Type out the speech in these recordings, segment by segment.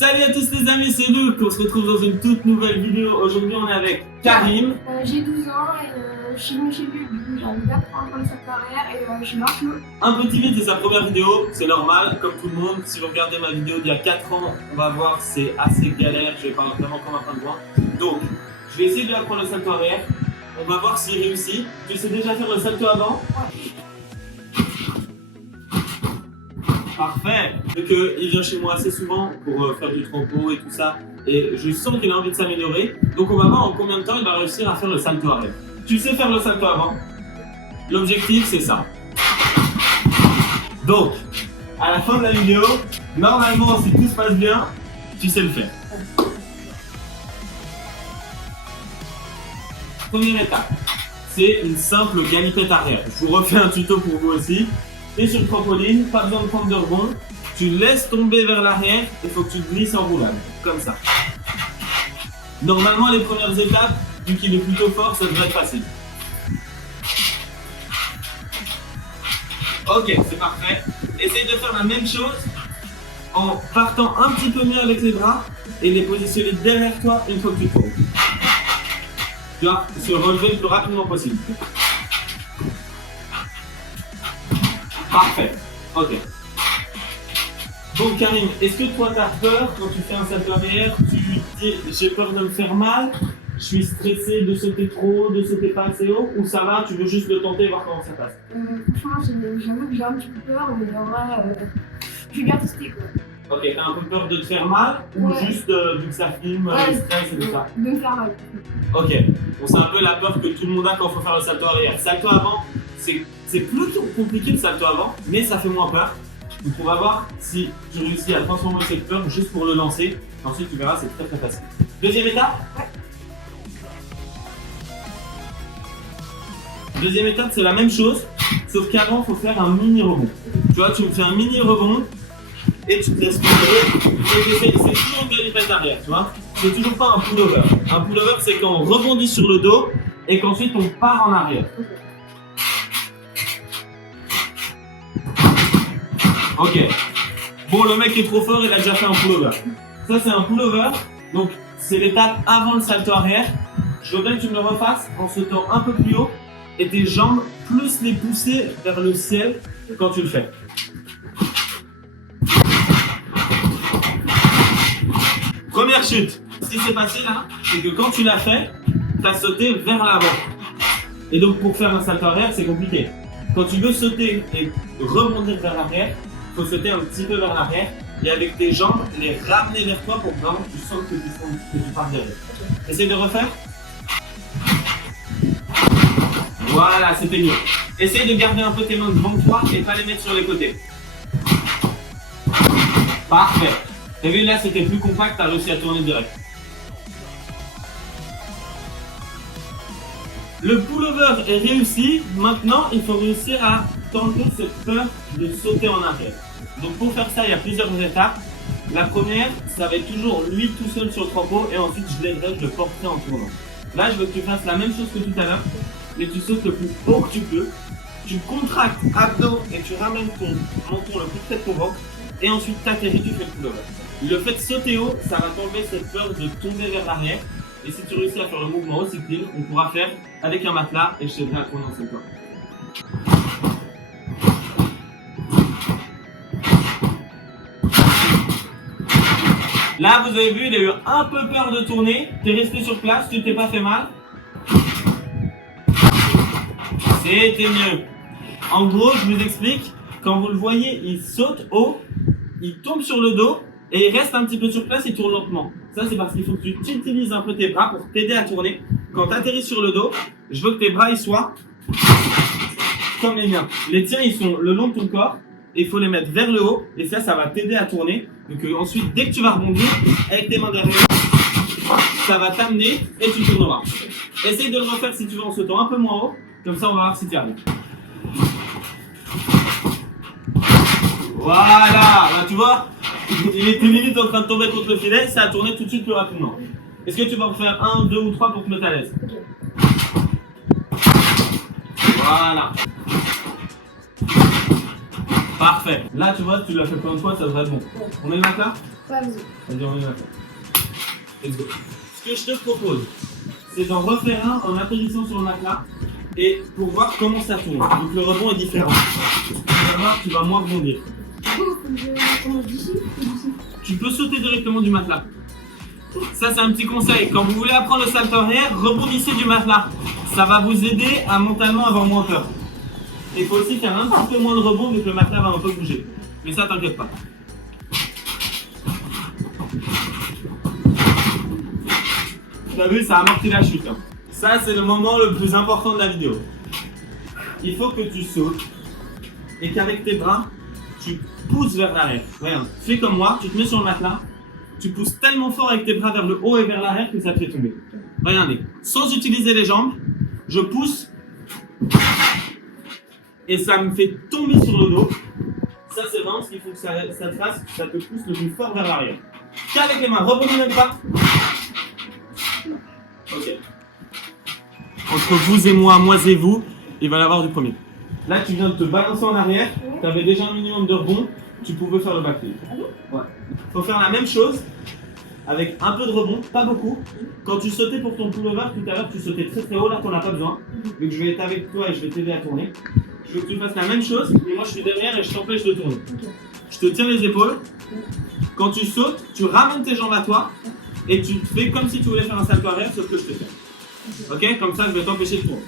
Salut à tous les amis, c'est Luc, on se retrouve dans une toute nouvelle vidéo. Aujourd'hui on est avec Karim. J'ai 12 ans et je suis venu chez lui, j'arrive bien à prendre sa carrière et je marche. Un peu timide, c'est sa première vidéo, c'est normal, comme tout le monde. Si vous regardez ma vidéo d'il y a 4 ans, on va voir c'est assez galère, je vais pas vraiment comme un point de vent. Donc, je vais essayer de lui apprendre le salto arrière. On va voir s'il réussit. Tu sais déjà faire le salto avant? Parfait. Donc il vient chez moi assez souvent pour faire du trempeau et tout ça. Et je sens qu'il a envie de s'améliorer. Donc on va voir en combien de temps il va réussir à faire le salto arrière. Tu sais faire le salto avant? L'objectif c'est ça. Donc, à la fin de la vidéo, normalement si tout se passe bien, tu sais le faire. Première étape, c'est une simple galipette arrière. Je vous refais un tuto pour vous aussi. Et sur le trampoline, pas besoin de prendre de rebond, tu laisses tomber vers l'arrière, il faut que tu glisses en roulade, comme ça. Normalement, les premières étapes, vu qu'il est plutôt fort, ça devrait être facile. Ok, c'est parfait. Essaye de faire la même chose en partant un petit peu mieux avec les bras et les positionner derrière toi une fois que tu tournes. Tu vas se relever le plus rapidement possible. Parfait. Ok. Bon Karim, est-ce que toi t'as peur quand tu fais un salto arrière? Tu dis j'ai peur de me faire mal, je suis stressé de sauter trop haut, de sauter pas assez haut, ou ça va, tu veux juste le tenter et voir comment ça passe? Franchement, j'avoue que j'ai un petit peu peur, mais en vrai, je vais bien tester quoi. Ok, t'as un peu peur de te faire mal, ou juste vu que ça filme, le stress et tout ça? De me faire mal. Ok, bon, c'est un peu la peur que tout le monde a quand il faut faire le salto arrière. Salto avant, c'est plutôt compliqué le salto avant, mais ça fait moins peur. Donc on va voir si tu réussis à transformer cette peur juste pour le lancer. Ensuite tu verras, c'est très très facile. Deuxième étape. Deuxième étape, c'est la même chose, sauf qu'avant il faut faire un mini rebond. Tu vois, tu me fais un mini rebond et tu te laisses tomber. C'est toujours une galipette arrière, tu vois. C'est toujours pas un pullover. Un pullover, c'est quand on rebondit sur le dos et qu'ensuite on part en arrière. Ok. Bon, le mec est trop fort, il a déjà fait un pullover. Ça, c'est un pullover. Donc, c'est l'étape avant le salto arrière. Je veux bien que tu me le refasses en sautant un peu plus haut et tes jambes plus les pousser vers le ciel quand tu le fais. Première chute. Ce qui s'est passé là, c'est que quand tu l'as fait, tu as sauté vers l'avant. Et donc, pour faire un salto arrière, c'est compliqué. Quand tu veux sauter et rebondir vers l'arrière, il faut sauter un petit peu vers l'arrière et avec tes jambes, les ramener vers toi pour vraiment que tu sens que tu pars derrière. Essaye de refaire. Voilà, c'était mieux. Essaye de garder un peu tes mains devant toi et pas les mettre sur les côtés. Parfait. T'as vu là, c'était plus compact, t'as réussi à tourner direct. Le pullover est réussi. Maintenant, il faut réussir à tenter cette peur de sauter en arrière. Donc pour faire ça, il y a plusieurs étapes. La première, ça va être toujours lui tout seul sur le trampo et ensuite je l'aiderai, je le porterai en tournant. Là, je veux que tu fasses la même chose que tout à l'heure, mais tu sautes le plus haut que tu peux. Tu contractes abdos et tu ramènes ton menton le plus près de ton ventre et ensuite t'atterris, tu fais le pullover. Le fait de sauter haut, ça va t'enlever cette peur de tomber vers l'arrière. Et si tu réussis à faire le mouvement aussi clean, on pourra faire avec un matelas et je t'aiderai à tourner en cette peur. Là, vous avez vu, il a eu un peu peur de tourner. Tu es resté sur place, tu t'es pas fait mal. C'était mieux. En gros, je vous explique. Quand vous le voyez, il saute haut, il tombe sur le dos et il reste un petit peu sur place, il tourne lentement. Ça, c'est parce qu'il faut que tu utilises un peu tes bras pour t'aider à tourner. Quand tu atterris sur le dos, je veux que tes bras ils soient comme les miens. Les tiens, ils sont le long de ton corps. Et il faut les mettre vers le haut, et ça va t'aider à tourner. Donc ensuite, dès que tu vas rebondir, avec tes mains derrière, ça va t'amener et tu tourneras. Essaye de le refaire si tu veux en sautant un peu moins haut, comme ça on va voir si tu arrives. Voilà, là tu vois, il était limite en train de tomber contre le filet, ça a tourné tout de suite plus rapidement. Est-ce que tu vas en faire 1, 2 ou 3 pour te mettre à l'aise? Voilà. Parfait. Là, tu vois, tu l'as fait plein de fois, ça devrait être bon. On met le matelas? Ouais, vas-y. Vas-y, on y va. Let's go. Ce que je te propose, c'est d'en refaire un en atterrissant sur le matelas et pour voir comment ça tourne. Donc le rebond est différent. Tu vas voir, tu vas moins rebondir. Du coup, faut que je commence d'ici ou d'ici? Tu peux sauter directement du matelas. Ça, c'est un petit conseil. Quand vous voulez apprendre le salto arrière, rebondissez du matelas. Ça va vous aider à mentalement avoir moins peur. Et il faut aussi faire un petit peu moins de rebond vu que le matelas va un peu bouger. Mais ça, t'inquiète pas. T'as vu, ça a amorti la chute. Hein. Ça, c'est le moment le plus important de la vidéo. Il faut que tu sautes et qu'avec tes bras, tu pousses vers l'arrière. Regarde, fais comme moi, tu te mets sur le matelas, tu pousses tellement fort avec tes bras vers le haut et vers l'arrière que ça te fait tomber. Regardez, sans utiliser les jambes, je pousse et ça me fait tomber sur le dos. Ça, c'est vraiment ce qu'il faut que ça te fasse, ça te pousse le plus fort vers l'arrière. Qu'avec les mains, rebondis même pas. Ok. Entre vous et moi et vous, il va y avoir du premier. Là, tu viens de te balancer en arrière, tu avais déjà un minimum de rebond, tu pouvais faire le backflip. Ah bon? Ouais. Faut faire la même chose avec un peu de rebond, pas beaucoup. Quand tu sautais pour ton pullover tout à l'heure, tu sautais très très haut, là t'en as pas besoin. Donc je vais être avec toi et je vais t'aider à tourner. Je veux que tu fasses la même chose, mais moi je suis derrière et je t'empêche de tourner. Je te tiens les épaules. Quand tu sautes, tu ramènes tes jambes à toi et tu fais comme si tu voulais faire un salto arrière, sauf que je te tiens. Ok? Comme ça, je vais t'empêcher de tourner.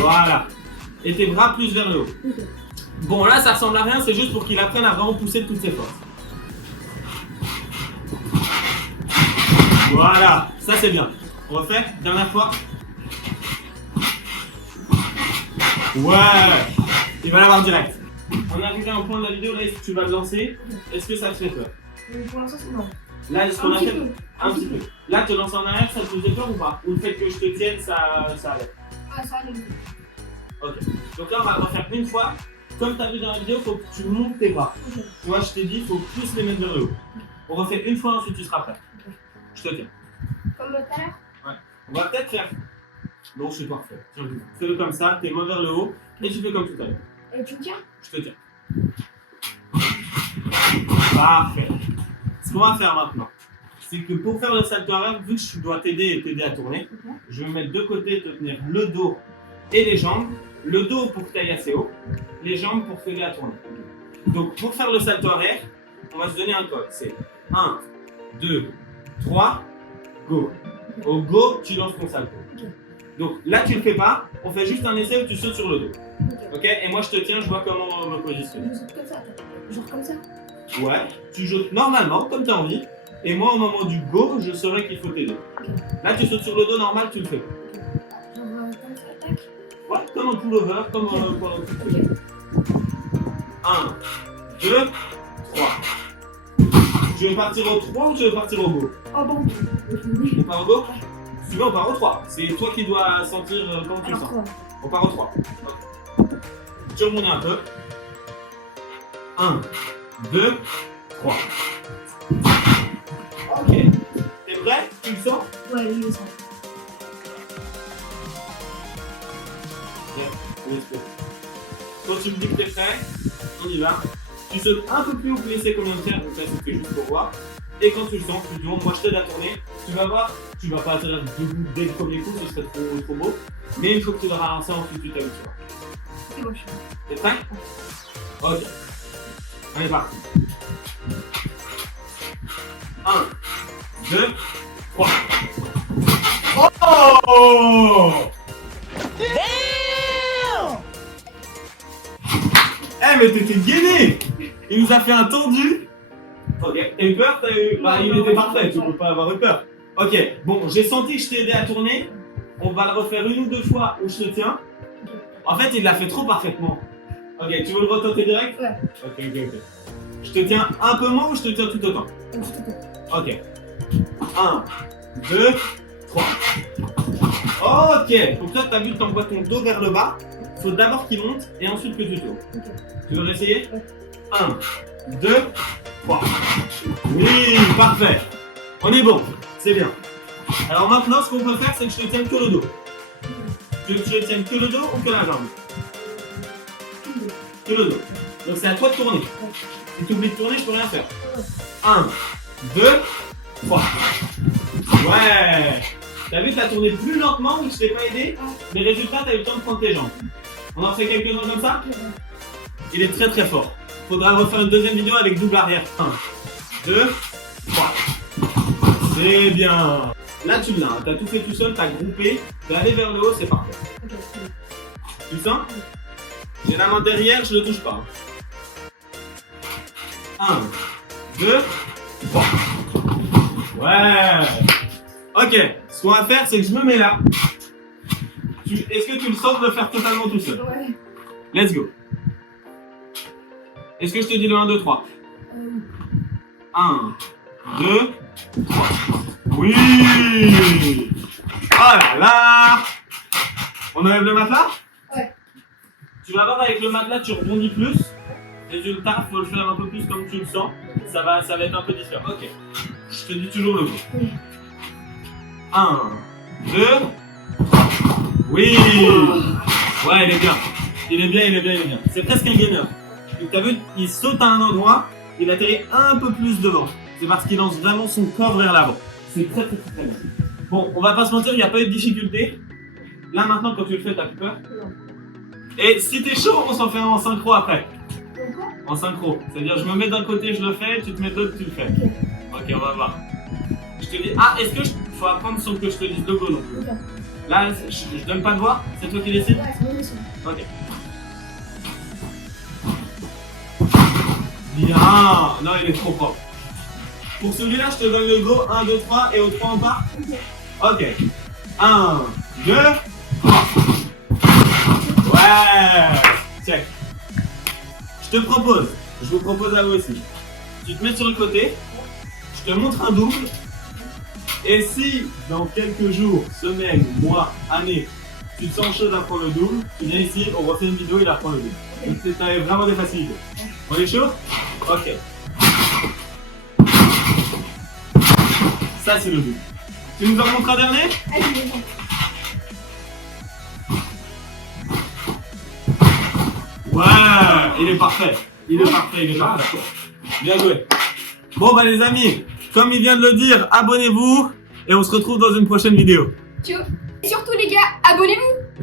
Voilà. Et tes bras plus vers le haut. Bon, là, ça ressemble à rien, c'est juste pour qu'il apprenne à vraiment pousser de toutes ses forces. Voilà. Ça, c'est bien. On refait. Dernière fois. Ouais. Il va l'avoir direct. On est arrivé à un point de la vidéo, là, est-ce que tu vas te lancer? Est-ce que ça te fait peur? Pour l'instant, c'est non. Là, ce qu'on a Un petit fait. peu. Un petit peu. Là, te lancer en arrière, ça te faisait peur ou pas? Ou le fait que je te tienne, ça allait? Ouais, ça allait. Ok. Donc là, on va le refaire une fois. Comme tu as vu dans la vidéo, il faut que tu montes tes bras. Ok. Moi, je t'ai dit, il faut plus les mettre vers le haut. On refait une fois, ensuite tu seras prêt. Je te tiens. Comme tout à l'heure? On va peut-être faire. Bon, c'est parfait. Tiens, fais-le comme ça, tes mains vers le haut, et tu fais comme tout à l'heure. Et tu me tiens? Je te tiens. Parfait. Ce qu'on va faire maintenant, c'est que pour faire le salto arrière, vu que je dois t'aider et t'aider à tourner, je vais mettre de côté, te tenir le dos et les jambes. Le dos pour que tu ailles assez haut, les jambes pour t'aider à tourner. Donc pour faire le salto arrière, on va se donner un code. C'est 1, 2, 3, go. Au go, tu lances ton salto. Donc là, tu ne le fais pas, on fait juste un essai où tu sautes sur le dos. Ok? Et moi, je te tiens, je vois comment me positionner. Je saute comme ça, genre comme ça. Ouais, tu sautes normalement, comme tu as envie. Et moi, au moment du go, je saurai qu'il faut t'aider. Là, tu sautes sur le dos normal, tu le fais. Genre comme ça, tac. Ouais, comme un pullover, comme un pullover. 1, 2, 3. Tu veux partir au 3 ou tu veux partir au go? Oh bon. On part au go? Si tu veux, on part au 3. C'est toi qui dois sentir comment tu le sens. On part au 3. Tu remontes un peu. 1, 2, 3. Ok. T'es prêt? Tu le sens? Ouais, il le sent. Quand tu me dis que t'es prêt, on y va. Tu sautes un peu plus haut que l'essai qu'on vient de faire, donc ça c'est fait juste pour voir. Et quand tu le sens, tu dis bon, moi je t'aide à tourner. Tu vas voir, tu vas pas atterrir debout dès le premier coup, ce serait trop beau. Mais il faut que tu le ralentisses ensuite tu t'habitues. C'est bon, je suis T'es prêt? Ok. On est parti. 1, 2, 3. Oh! Eh mais t'étais gainé! Il nous a fait un tendu! Ok, t'as eu peur? Bah il était parfait, tu peux pas avoir eu peur. Ok, bon, j'ai senti que je t'ai aidé à tourner. On va le refaire une ou deux fois où je te tiens. En fait, il l'a fait trop parfaitement. Ok, tu veux le retenter direct? Ouais. Ok. Je te tiens un peu moins ou je te tiens tout autant? Ok. 1, 2, 3. Ok, donc là, t'as vu que t'envoies ton dos vers le bas. Faut d'abord qu'il monte et ensuite que tu tournes. Ok. Tu veux réessayer? Ouais. 1, 2, 3. Oui, parfait. On est bon, c'est bien. Alors maintenant, ce qu'on peut faire, c'est que je te tienne que le dos. Tu veux que je te tienne que le dos ou que la jambe? Que le dos. Donc c'est à toi de tourner. Si tu oublies de tourner, je peux rien faire. 1, 2, 3. Ouais. T'as vu, t'as tourné plus lentement ou je t'ai pas aidé, mais résultat, t'as eu le temps de prendre tes jambes. On en fait quelques-uns comme ça? Il est très très fort. Faudra refaire une deuxième vidéo avec double arrière. 1, 2, 3. C'est bien. Là, tu l'as. T'as tout fait tout seul, t'as groupé. T'es allé vers le haut, c'est parfait. Tu le sens? J'ai la main derrière, je ne touche pas. 1, 2, 3. Ouais. Ok. Ce qu'on va faire, c'est que je me mets là. Est-ce que tu le sens de le faire totalement tout seul? Ouais. Let's go. Est-ce que je te dis le 1, 2, 3? 1, 2, 3. Oui. Oh là là. On enlève le matelas? Ouais. Tu vas voir, avec le matelas, tu rebondis plus. Résultat, il faut le faire un peu plus comme tu le sens. Ça va être un peu différent. Ok. Je te dis toujours le mot. Oui. 1, 2, 3. Oui. Ouais, il est bien. Il est bien. C'est presque un gainer. Donc t'as vu, il saute à un endroit, il atterrit un peu plus devant. C'est parce qu'il lance vraiment son corps vers l'avant. C'est très bien. Bon, on va pas se mentir, il n'y a pas eu de difficulté. Là maintenant, quand tu le fais, t'as plus peur? Non. Et si t'es chaud, on s'en fait un en synchro après. Pourquoi? En synchro. C'est-à-dire, je me mets d'un côté, je le fais, tu te mets de l'autre, tu le fais. Ok, on va voir. Je te dis, est-ce que faut apprendre sans que je te dise le go non plus? Ok. Là, je donne pas de voix, c'est toi qui décides? Ouais, c'est bon aussi. Ok. Bien. Non, il est trop propre. Pour celui-là, je te donne le go. 1, 2, 3 et au 3 on part. Ok. 1, 2, 3. Ouais. Check. Je vous propose à vous aussi. Tu te mets sur le côté. Je te montre un double. Et si dans quelques jours, semaines, mois, années, tu te sens chaud d'apprendre le double, tu viens ici, on refait une vidéo, il apprend le double. Donc t'avais vraiment des facilités. On est chaud? Ok. Ça c'est le double. Tu nous en montres un dernier? Allez, je vais voir. Ouais, il est parfait. Il est parfait. Bien joué. Bon bah les amis, comme il vient de le dire, abonnez-vous et on se retrouve dans une prochaine vidéo. Ciao. Et surtout les gars, abonnez-vous.